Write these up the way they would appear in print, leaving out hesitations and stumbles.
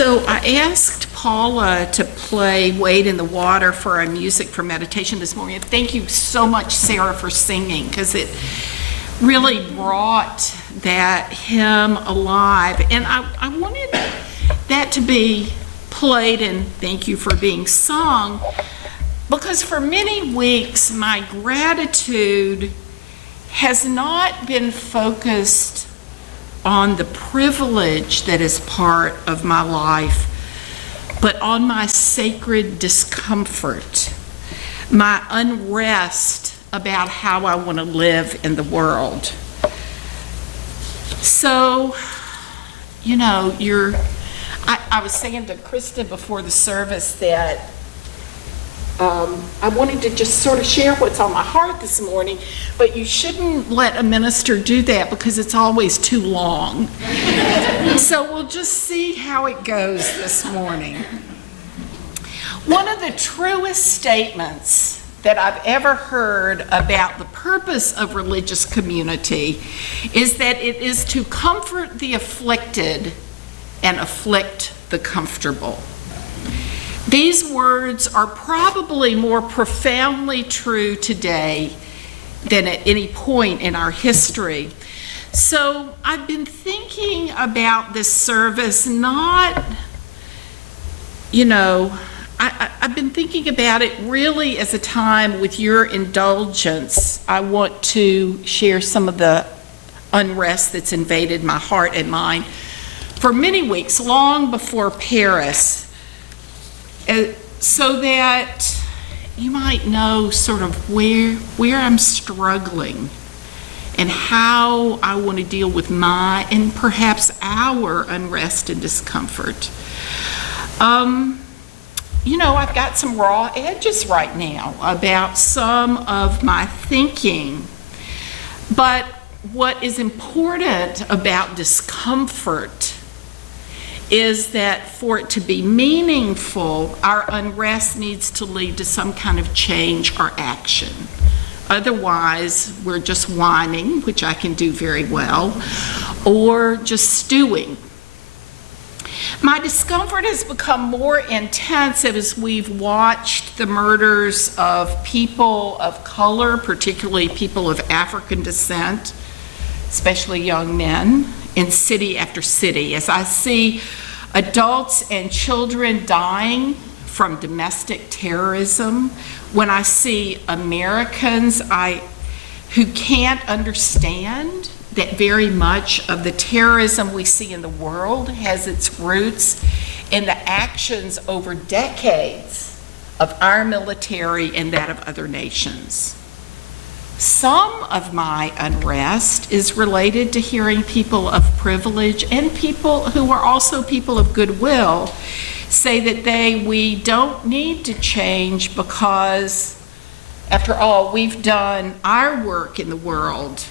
So I asked Paula to play Wade in the Water for our music for meditation this morning. And thank you so much, Sarah, for singing, because it really brought that hymn alive. And I wanted that to be played, and thank you for being sung, because for many weeks my gratitude has not been focused on the privilege that is part of my life, but on my sacred discomfort, my unrest about how I want to live in the world. So, you know, I was saying to Kristen before the service that I wanted to just sort of share what's on my heart this morning, but you shouldn't let a minister do that because it's always too long. So we'll just see how it goes this morning. One of the truest statements that I've ever heard about the purpose of religious community is that it is to comfort the afflicted and afflict the comfortable. These words are probably more profoundly true today than at any point in our history. So I've been thinking about this service, not, I've been thinking about it really as a time with your indulgence. I want to share some of the unrest that's invaded my heart and mind for many weeks, long before Paris, so that you might know sort of where I'm struggling and how I want to deal with my and perhaps our unrest and discomfort. I've got some raw edges right now about some of my thinking, but what is important about discomfort is that for it to be meaningful, our unrest needs to lead to some kind of change or action. Otherwise, we're just whining, which I can do very well, or just stewing. My discomfort has become more intense as we've watched the murders of people of color, particularly people of African descent, especially young men, in city after city. As I see adults and children dying from domestic terrorism, when I see Americans who can't understand that very much of the terrorism we see in the world has its roots in the actions over decades of our military and that of other nations. Some of my unrest is related to hearing people of privilege and people who are also people of goodwill say that we don't need to change because, after all, we've done our work in the world.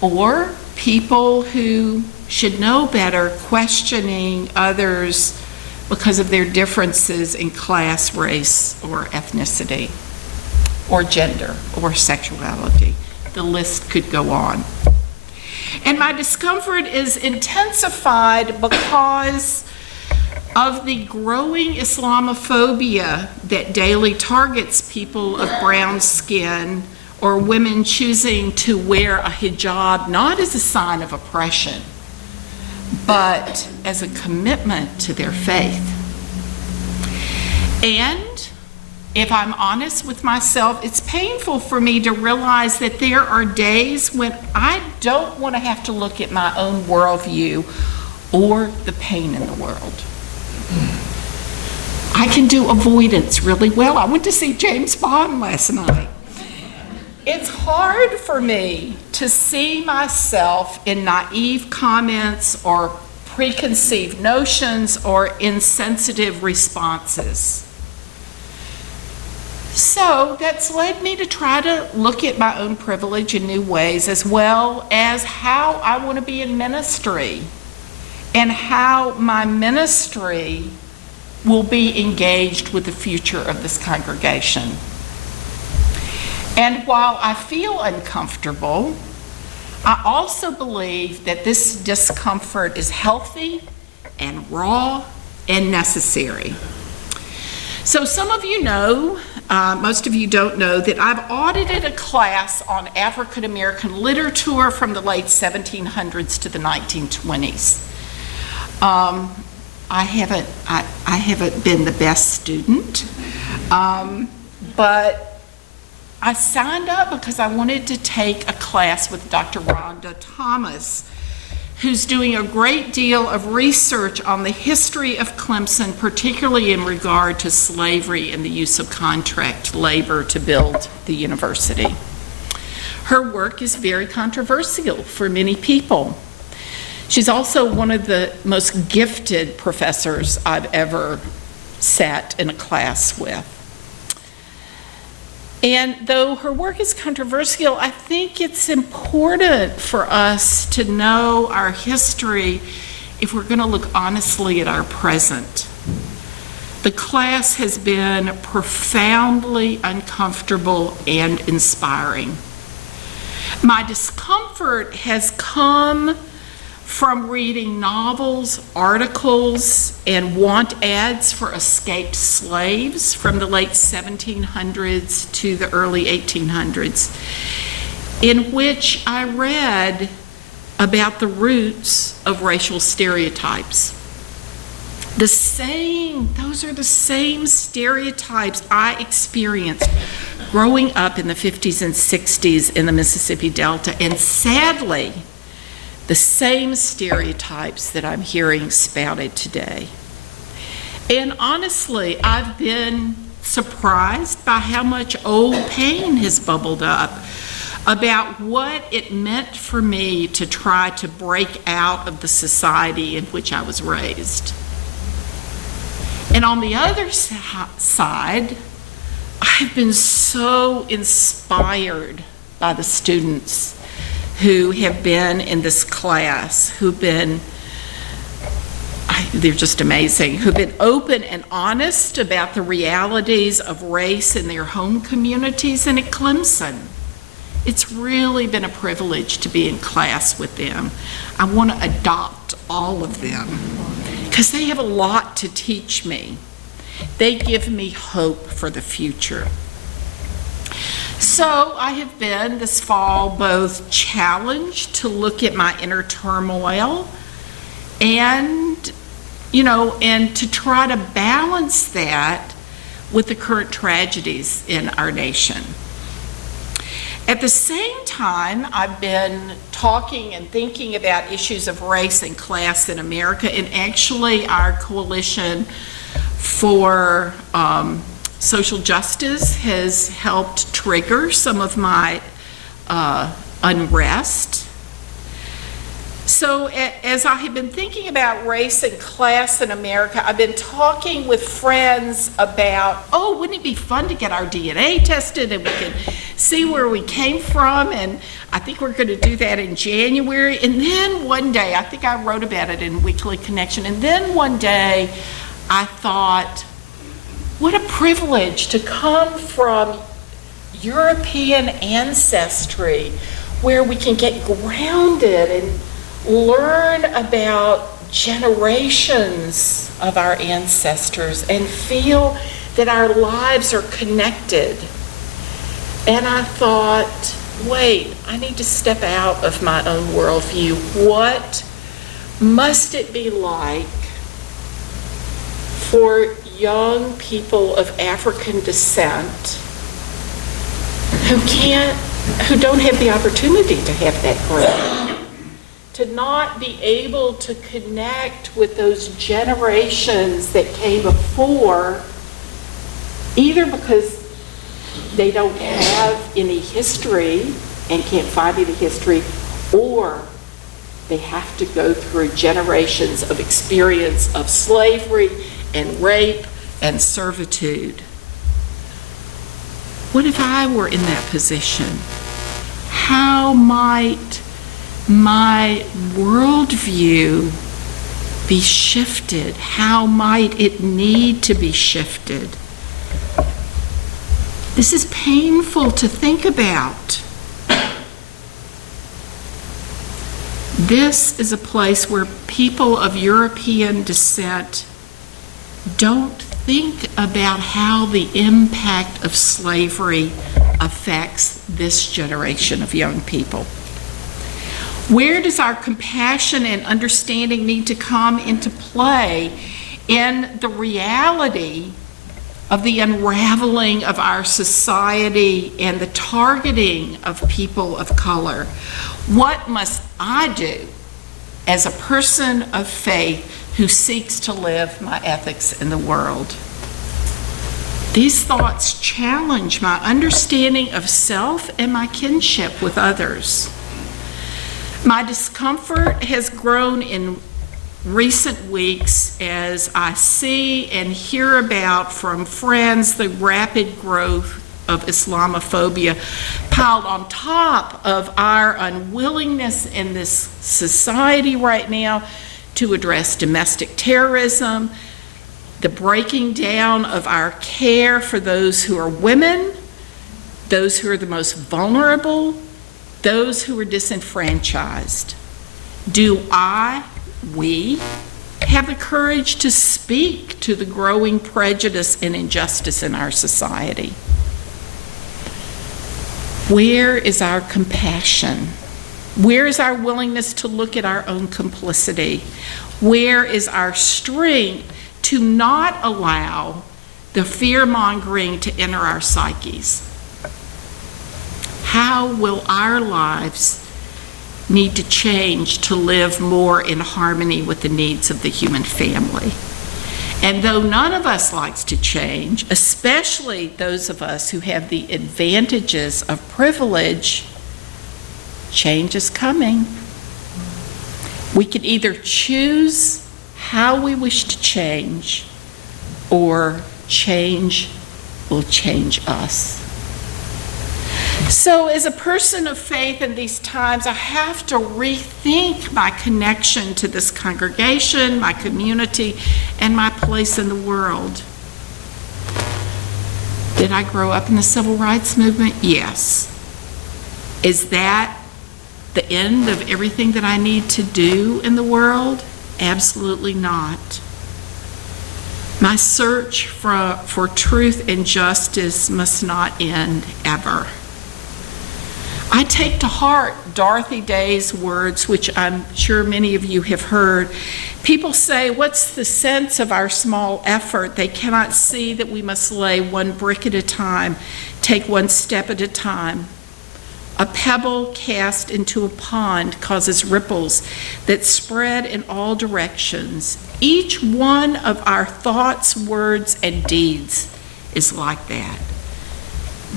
Or people who should know better questioning others because of their differences in class, race, or ethnicity, or gender, or sexuality. The list could go on. And my discomfort is intensified because of the growing Islamophobia that daily targets people of brown skin or women choosing to wear a hijab not as a sign of oppression, but as a commitment to their faith. And if I'm honest with myself, it's painful for me to realize that there are days when I don't want to have to look at my own worldview or the pain in the world. I can do avoidance really well. I went to see James Bond last night. It's hard for me to see myself in naive comments or preconceived notions or insensitive responses. So that's led me to try to look at my own privilege in new ways, as well as how I want to be in ministry and how my ministry will be engaged with the future of this congregation. And while I feel uncomfortable, I also believe that this discomfort is healthy and raw and necessary. So some of you know, most of you don't know, that I've audited a class on African American literature from the late 1700s to the 1920s. I haven't been the best student, but I signed up because I wanted to take a class with Dr. Rhonda Thomas, who's doing a great deal of research on the history of Clemson, particularly in regard to slavery and the use of contract labor to build the university. Her work is very controversial for many people. She's also one of the most gifted professors I've ever sat in a class with. And though her work is controversial, I think it's important for us to know our history if we're going to look honestly at our present. The class has been profoundly uncomfortable and inspiring. My discomfort has come from reading novels, articles, and want ads for escaped slaves from the late 1700s to the early 1800s, in which I read about the roots of racial stereotypes. Those are the same stereotypes I experienced growing up in the 50s and 60s in the Mississippi Delta, and sadly, the same stereotypes that I'm hearing spouted today. And honestly, I've been surprised by how much old pain has bubbled up about what it meant for me to try to break out of the society in which I was raised. And on the other side, I've been so inspired by the students who have been in this class, they're just amazing, who've been open and honest about the realities of race in their home communities and at Clemson. It's really been a privilege to be in class with them. I want to adopt all of them because they have a lot to teach me. They give me hope for the future. So I have been this fall both challenged to look at my inner turmoil and to try to balance that with the current tragedies in our nation. At the same time, I've been talking and thinking about issues of race and class in America, and actually our coalition for social justice has helped trigger some of my unrest. So as I have been thinking about race and class in America, I've been talking with friends about, wouldn't it be fun to get our DNA tested and we can see where we came from, and I think we're going to do that in January. And then one day, I think I wrote about it in Weekly Connection, and then one day I thought, what a privilege to come from European ancestry where we can get grounded and learn about generations of our ancestors and feel that our lives are connected. And I thought, wait, I need to step out of my own worldview. What must it be like for young people of African descent who don't have the opportunity to have that growth, to not be able to connect with those generations that came before, either because they don't have any history and can't find any history, or they have to go through generations of experience of slavery and rape and servitude. What if I were in that position? How might my worldview be shifted? How might it need to be shifted? This is painful to think about. This is a place where people of European descent don't think about how the impact of slavery affects this generation of young people. Where does our compassion and understanding need to come into play in the reality of the unraveling of our society and the targeting of people of color? What must I do as a person of faith who seeks to live my ethics in the world? These thoughts challenge my understanding of self and my kinship with others. My discomfort has grown in recent weeks as I see and hear about from friends the rapid growth of Islamophobia piled on top of our unwillingness in this society right now to address domestic terrorism, the breaking down of our care for those who are women, those who are the most vulnerable, those who are disenfranchised. Do we have the courage to speak to the growing prejudice and injustice in our society? Where is our compassion? Where is our willingness to look at our own complicity? Where is our strength to not allow the fear-mongering to enter our psyches? How will our lives need to change to live more in harmony with the needs of the human family? And though none of us likes to change, especially those of us who have the advantages of privilege, change is coming. We can either choose how we wish to change, or change will change us. So as a person of faith in these times, I have to rethink my connection to this congregation, my community, and my place in the world. Did I grow up in the civil rights movement? Yes. Is that the end of everything that I need to do in the world? Absolutely not. My search for truth and justice must not end ever. I take to heart Dorothy Day's words, which I'm sure many of you have heard. People say, what's the sense of our small effort? They cannot see that we must lay one brick at a time, take one step at a time. A pebble cast into a pond causes ripples that spread in all directions. Each one of our thoughts, words, and deeds is like that.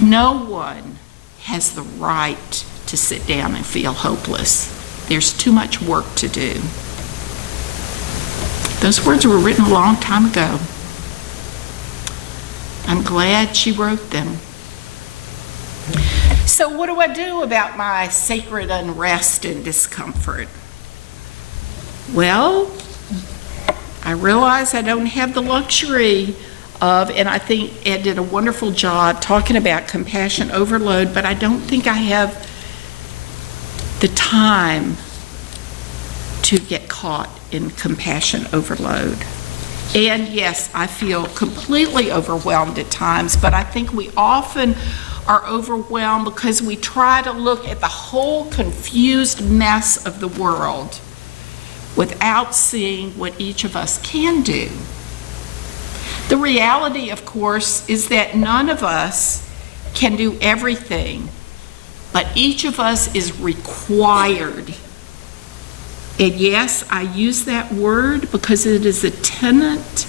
No one has the right to sit down and feel hopeless. There's too much work to do. Those words were written a long time ago. I'm glad she wrote them. So what do I do about my sacred unrest and discomfort? Well, I realize I don't have the luxury of, and I think Ed did a wonderful job talking about compassion overload, but I don't think I have the time to get caught in compassion overload. And yes, I feel completely overwhelmed at times, but I think we often are overwhelmed because we try to look at the whole confused mess of the world without seeing what each of us can do. The reality, of course, is that none of us can do everything, but each of us is required. And yes, I use that word because it is a tenet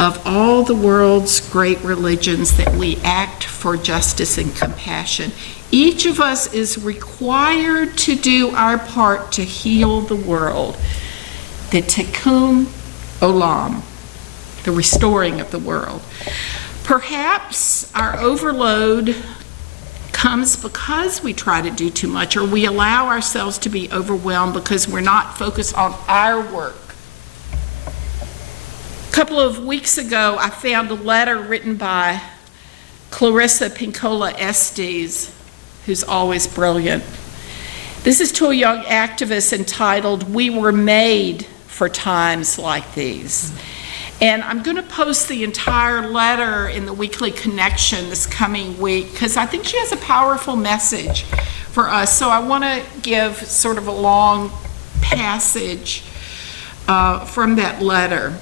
of all the world's great religions that we act for justice and compassion. Each of us is required to do our part to heal the world, the tikkun olam, the restoring of the world. Perhaps our overload comes because we try to do too much, or we allow ourselves to be overwhelmed because we're not focused on our work. A couple of weeks ago, I found a letter written by Clarissa Pinkola SDS, who's always brilliant, This is to a young activist entitled, "We Were Made for Times Like These." And I'm going to post the entire letter in the Weekly Connection this coming week because I think she has a powerful message for us. So I want to give sort of a long passage from that letter.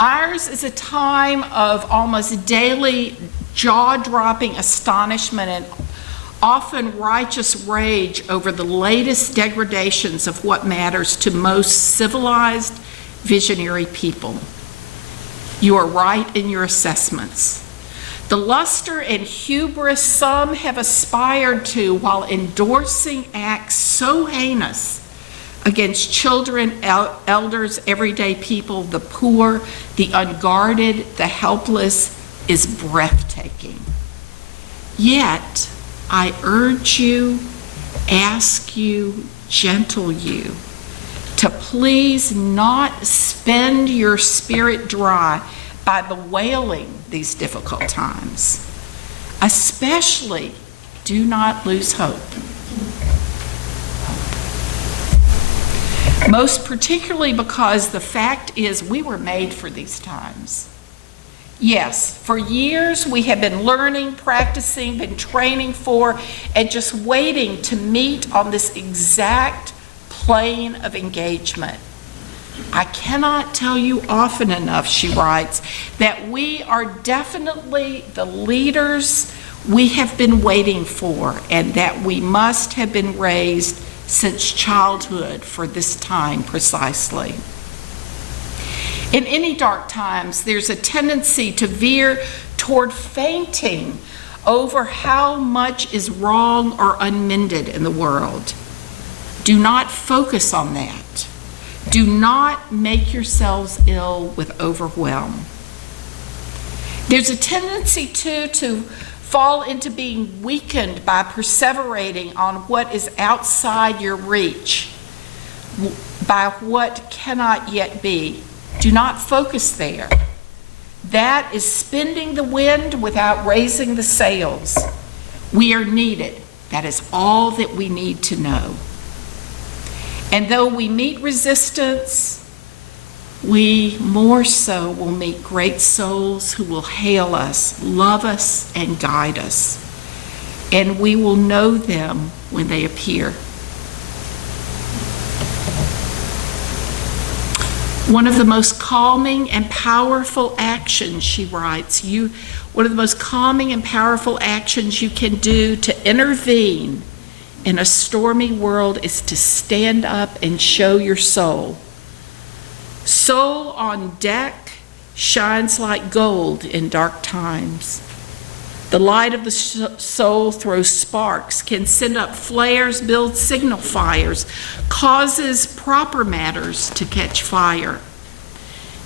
Ours is a time of almost daily jaw-dropping astonishment and often righteous rage over the latest degradations of what matters to most civilized, visionary people. You are right in your assessments. The luster and hubris some have aspired to while endorsing acts so heinous against children, elders, everyday people, the poor, the unguarded, the helpless, is breathtaking. Yet, I urge you, ask you, gentle you, to please not spend your spirit dry by bewailing these difficult times. Especially, do not lose hope. Most particularly because the fact is we were made for these times. Yes, for years we have been learning, practicing, been training for, and just waiting to meet on this exact plane of engagement. I cannot tell you often enough, she writes, that we are definitely the leaders we have been waiting for, and that we must have been raised since childhood for this time precisely. In any dark times, there's a tendency to veer toward fainting over how much is wrong or unmended in the world. Do not focus on that. Do not make yourselves ill with overwhelm. There's a tendency, too, to fall into being weakened by perseverating on what is outside your reach, by what cannot yet be. Do not focus there. That is spinning the wind without raising the sails. We are needed. That is all that we need to know. And though we meet resistance, we more so will meet great souls who will hail us, love us, and guide us. And we will know them when they appear. One of the most calming and powerful actions, she writes, one of the most calming and powerful actions you can do to intervene in a stormy world is to stand up and show your soul. Soul on deck shines like gold in dark times. The light of the soul throws sparks, can send up flares, build signal fires, causes proper matters to catch fire.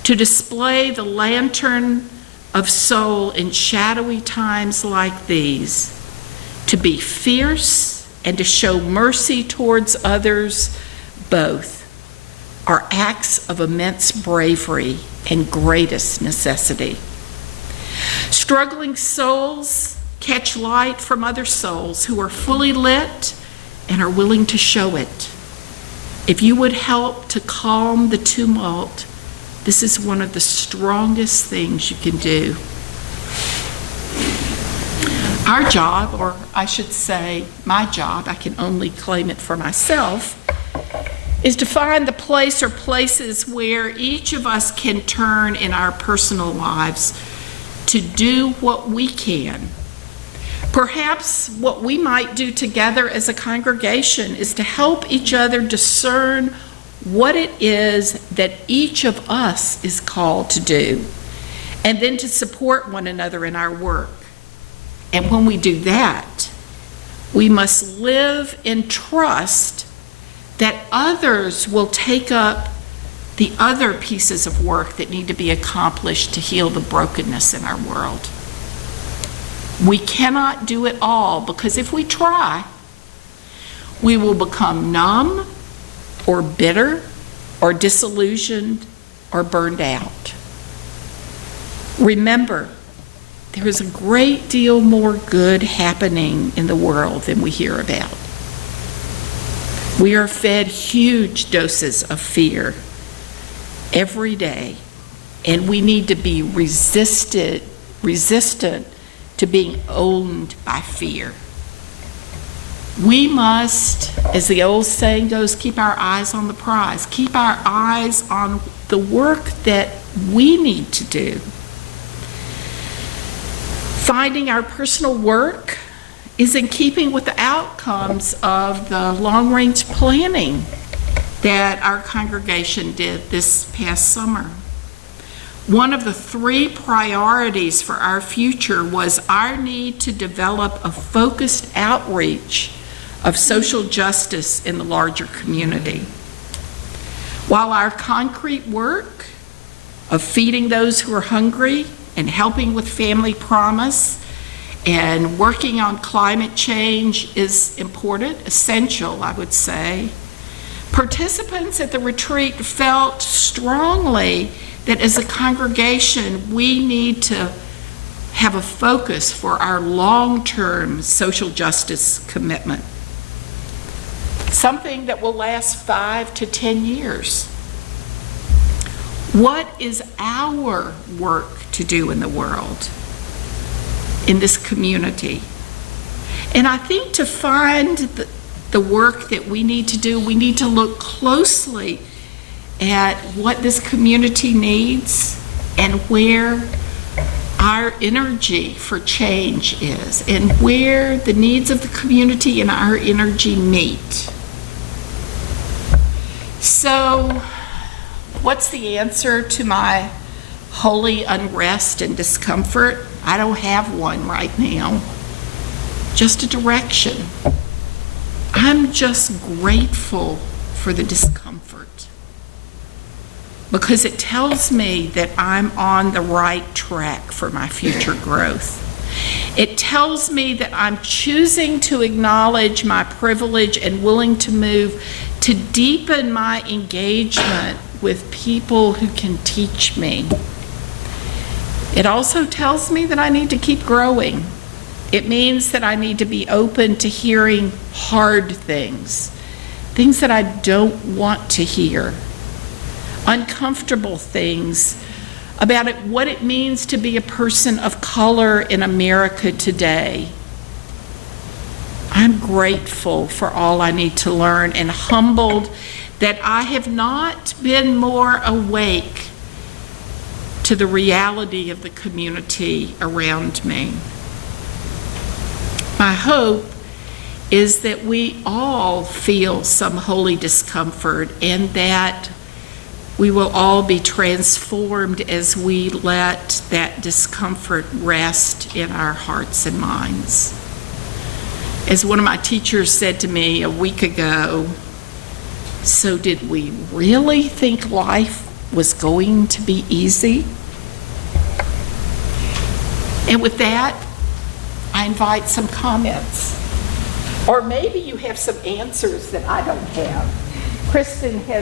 To display the lantern of soul in shadowy times like these, to be fierce and to show mercy towards others, both are acts of immense bravery and greatest necessity. Struggling souls catch light from other souls who are fully lit and are willing to show it. If you would help to calm the tumult, this is one of the strongest things you can do. Our job, or I should say my job, I can only claim it for myself, is to find the place or places where each of us can turn in our personal lives to do what we can. Perhaps what we might do together as a congregation is to help each other discern what it is that each of us is called to do, and then to support one another in our work. And when we do that, we must live in trust that others will take up the other pieces of work that need to be accomplished to heal the brokenness in our world. We cannot do it all, because if we try, we will become numb or bitter or disillusioned or burned out. Remember, there is a great deal more good happening in the world than we hear about. We are fed huge doses of fear every day, and we need to be resistant to being owned by fear. We must, as the old saying goes, keep our eyes on the prize, keep our eyes on the work that we need to do. Finding our personal work is in keeping with the outcomes of the long-range planning that our congregation did this past summer. One of the 3 priorities for our future was our need to develop a focused outreach of social justice in the larger community. While our concrete work of feeding those who are hungry and helping with family promise and working on climate change is important, essential, I would say, participants at the retreat felt strongly that as a congregation, we need to have a focus for our long-term social justice commitment. Something that will last 5 to 10 years. What is our work to do in the world, in this community? And I think to find the work that we need to do, we need to look closely at what this community needs and where our energy for change is, and where the needs of the community and our energy meet. So, what's the answer to my holy unrest and discomfort? I don't have one right now, just a direction. I'm just grateful for the discomfort because it tells me that I'm on the right track for my future growth. It tells me that I'm choosing to acknowledge my privilege and willing to move to deepen my engagement with people who can teach me. It also tells me that I need to keep growing. It means that I need to be open to hearing hard things that I don't want to hear, uncomfortable things about what it means to be a person of color in America today. I'm grateful for all I need to learn and humbled that I have not been more awake to the reality of the community around me. My hope is that we all feel some holy discomfort and that we will all be transformed as we let that discomfort rest in our hearts and minds. As one of my teachers said to me a week ago, so did we really think life was going to be easy? And with that, I invite some comments. Or maybe you have some answers that I don't have. Kristen has